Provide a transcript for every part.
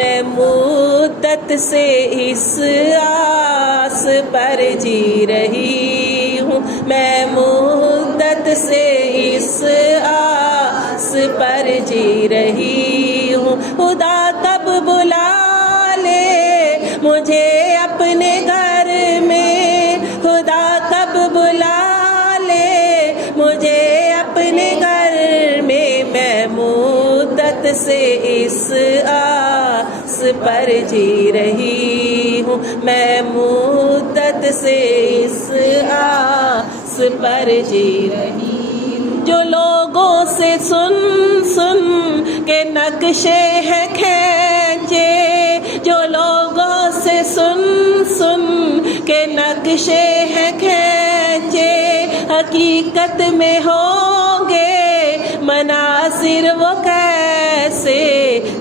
میں مدت سے اس آس پر جی رہی ہوں، میں مدت سے اس آس پر جی رہی ہوں۔ خدا کب بلا لے مجھے اپنے گھر میں، خدا کب بلا لے مجھے اپنے گھر میں، میں مدت سے اس آس پر جی رہی ہوں، میں مدت سے اس آس پر جی رہی ہوں۔ جو لوگوں سے سن سن کے نقشے ہیں کھینچے، جو لوگوں سے سن سن کے نقشے ہیں کھینچے، حقیقت میں ہوں گے مناظر وہ کیسے،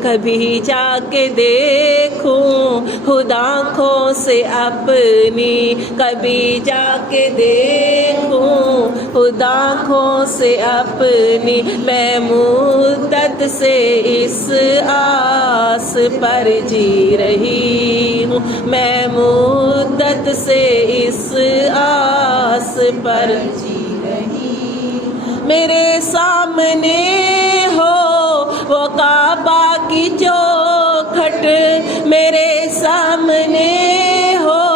کبھی جا کے دیکھوں خود آنکھوں سے اپنی، کبھی جا کے دیکھوں خود آنکھوں سے اپنی، میں مدت سے اس آس پر جی رہی ہوں، میں مدت سے اس آس پر جی رہی ہوں۔ میرے سامنے ہو وہ کعبہ کی چوکھٹ، میرے سامنے ہو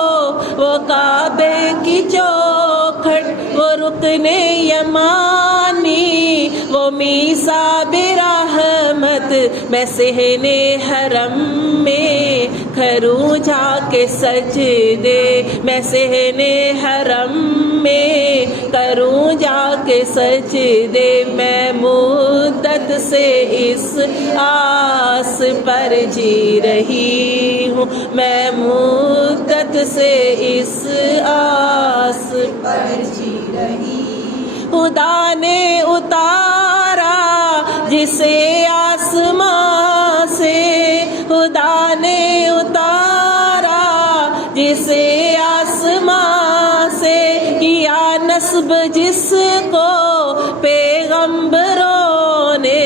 وہ کعبے کی چوکھٹ، وہ رکن یمانی، وہ میثاق رحمت، میں صحن حرم میں کروں جا کے سجدے، میں صحن حرم میں کروں جا کے سجدے، میں مدت سے اس آس پر جی رہی ہوں، میں مدت سے اس آس پر جی رہی ہوں۔ خدا نے اتارا جسے آسمان سے، خدا نے اتارا جسے آسمان سے، کیا نصب جس کو پیغمبروں نے،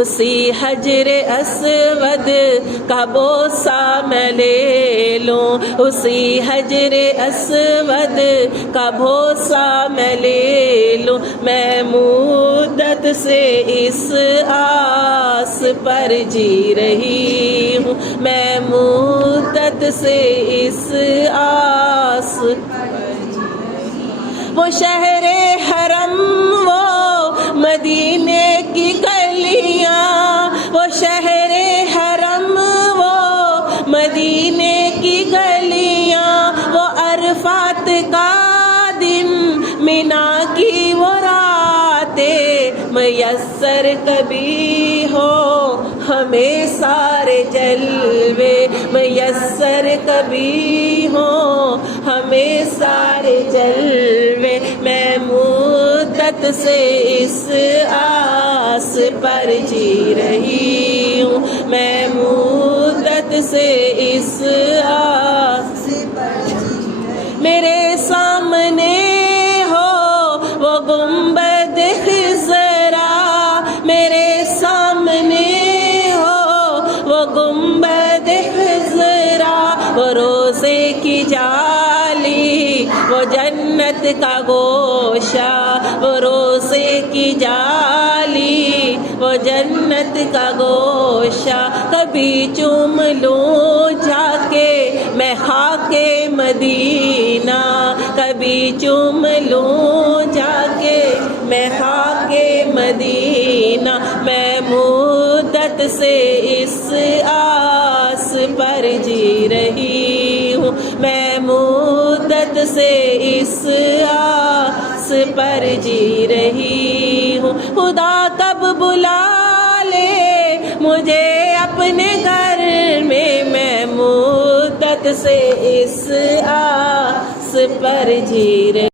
اسی حجر اسود کا بوسہ میں لے لوں، اسی حجر اسود کا بوسہ میں لے لوں، میں مدت سے اس آس پر جی رہی ہوں، میں مدت سے اس آس پر جی رہی ہوں۔ وہ شہر حرم، وہ مدینے کی گلیاں، وہ شہر حرم، وہ مدینے کی گلیاں، وہ عرفات کا دن، مینا کی وہ راتیں، میسر کبھی ہو ہمیں سارے جلوے، میسر کبھی ہو ہمیں سارے جلوے، میں مدت سے اس آس پر جی رہی ہوں، میں مدت سے اس آس پر جی رہی ہوں۔ میرے سامنے ہو وہ گنبد خضرا، میرے سامنے ہو وہ گنبد خضرا، وہ روزے کی جالی، وہ جنت کا گوشہ، وہ روزے کی جالی، وہ جنت کا گوشہ، کبھی چوم لوں جا کے میں خاک مدینہ، کبھی چوم لوں جا کے میں خاک مدینہ، میں مدت سے اس آس پر جی رہی ہوں، میں مدت سے اس آس پر جی رہی ہوں۔ خدا کب بلا لے مجھے اپنے گھر میں مدت سے اس آس پر جی رہی ہوں۔